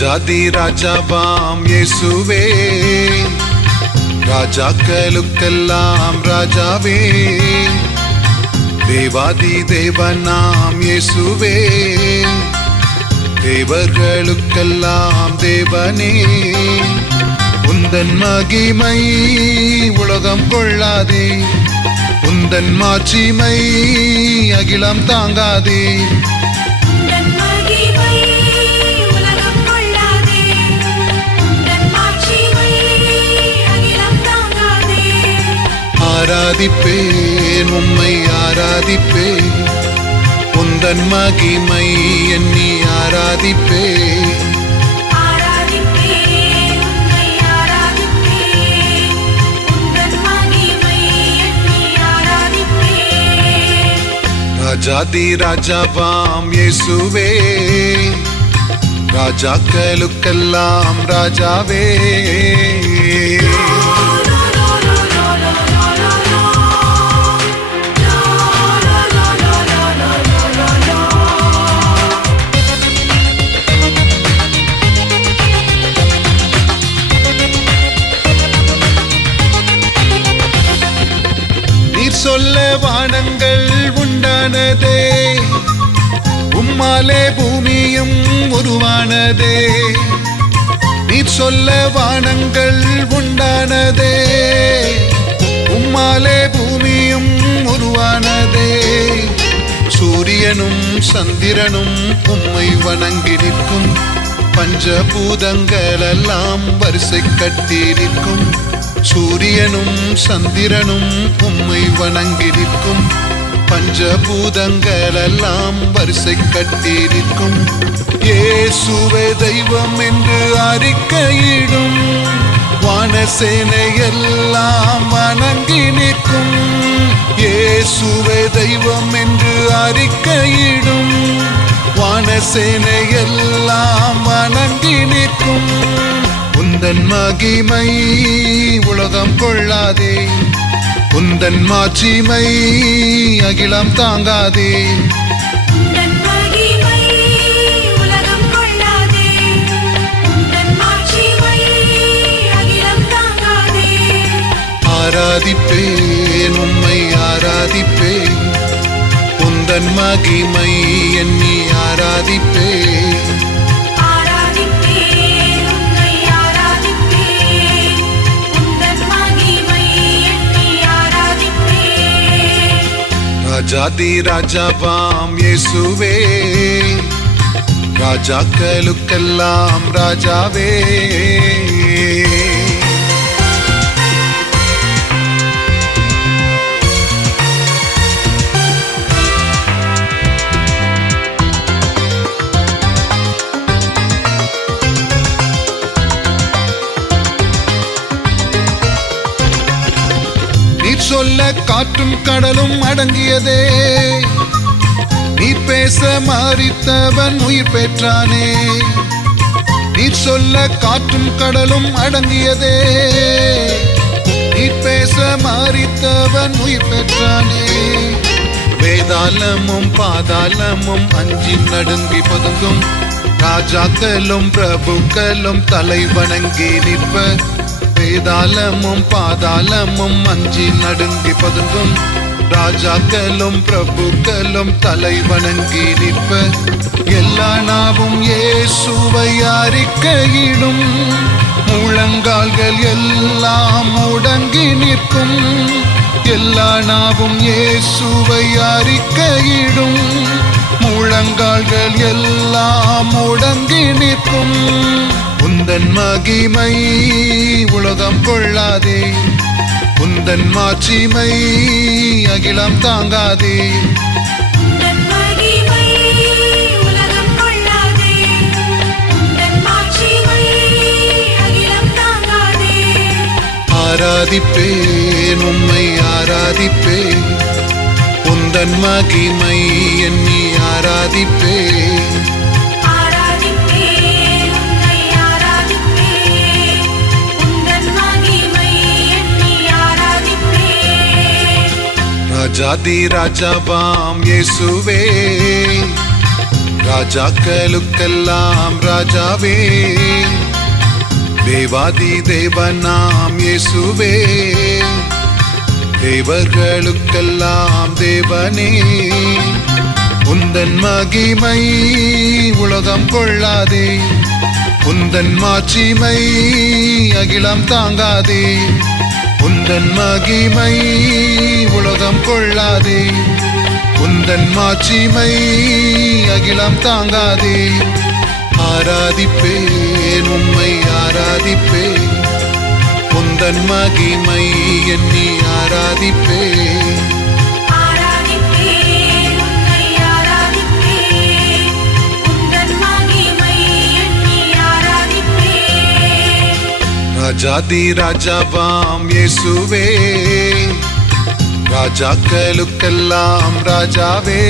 ராஜாதி ராஜாவாம் இயேசுவே. ராஜாக்களுக்கெல்லாம் ராஜாவே. தேவாதி தேவனாம் இயேசுவே. தேவர்களுக்கெல்லாம் தேவனே. உந்தன் மகிமை உலகம் கொள்ளாதே. உந்தன் மாட்சிமை அகிலம் தாங்காதே. ஆராதிப்பேன் உம்மை ஆராதிப்பேன். உந்தன் மகிமை எண்ணி ஆராதிப்பேன். ஆராதிப்பேன் உன்னை ஆராதிப்பேன். உந்தன் மகிமை எண்ணி ஆராதிப்பேன். ராஜாதி ராஜாவாம் இயேசுவே. ராஜாக்களுக்கெல்லாம் ராஜாவே. சொல்ல வானங்கள் உண்டானதே. உம்மாலே பூமியும் உருவானதே. நீர் சொல்ல வானங்கள் உண்டானதே. உம்மாலே பூமியும் உருவானதே. சூரியனும் சந்திரனும் உம்மை வணங்கி நிற்கும். பஞ்சபூதங்கள் எல்லாம் வரிசை கட்டி நிற்கும். சூரியனும் சந்திரனும் உம்மை வணங்கி நிற்கும் பஞ்சபூதங்கள் எல்லாம் வரிசை கட்டி நிற்கும் இயேசுவே தெய்வம் என்று அறிக்கையிடும். வானசேனை எல்லாம் வணங்கி நிற்கும் ஏசுவே தெய்வம் என்று அறிக்கையிடும். வானசேனை எல்லாம் வணங்கி நிற்கும் உந்தன் மகிமை உலகம் கொள்ளாதே. உந்தன் மாட்சிமை அகிலம் தாங்காதே. ஆராதிப்பேன் உம்மை ஆராதிப்பேன். உந்தன் மகிமை எண்ணி ஆராதிப்பேன். ராஜாதி ராஜாவாம் இயேசுவே. ராஜாக்களுக்கெல்லாம் ராஜாவே. சொல்ல காற்றும் கடலும் அடங்கியதே. நீ பேச மாறித்தவன் உயிர் பெற்றானே. நீ சொல்ல காற்றும் கடலும் அடங்கியதே. நீ பேச மாறித்தவன் உயிர் பெற்றானே. வேதாளமும் பாதாளமும் அஞ்சி நடுங்கி பதுங்கும். ராஜாக்களும் பிரபுக்களும் தலை வணங்கி நிற்ப வேதாளமும் பாதாளமும் அஞ்சி நடுங்கி பதுங்கும். ராஜாக்களும் பிரபுக்களும் தலை வணங்கி நிற்ப. எல்லா நாவும் இயேசுவை அறிக்கையிடும் முழங்கால்கள் எல்லாம் முடங்கி நிற்கும். எல்லா நாவும் இயேசுவை அறிக்கையிடும் முழங்கால்கள் எல்லாம் முடங்கி நிற்கும். உந்தன் மகிமை உலகம் கொள்ளாதே. உந்தன் மாட்சிமை அகிலம் தாங்காதே. ஆராதிப்பேன் உம்மை ஆராதிப்பேன். உந்தன் மகிமை ஆராதிப்பேன் ஆராதிப்பேன். ராஜாதி ராஜாவாம் இயேசுவே. ராஜாக்களுக்கெல்லாம் ராஜாவே. தேவாதி தேவனாம் இயேசுவே. தேவர்களுக்கெல்லாம் தேவனே. உந்தன் மகிமை உலகம் கொள்ளாதே. உந்தன் மாட்சிமை அகிலம் தாங்காதே. உந்தன் மகிமை உலகம் கொள்ளாதே. உந்தன் மாட்சிமை அகிலம் தாங்காதே. ஆராதிப்பேன் உம்மை ஆராதிப்பேன். உந்தன் மகிமை எண்ணி ஆராதிப்பேன். ராஜாதி ராஜாவாம் இயேசுவே. ராஜாக்களுக்கெல்லாம் ராஜாவே.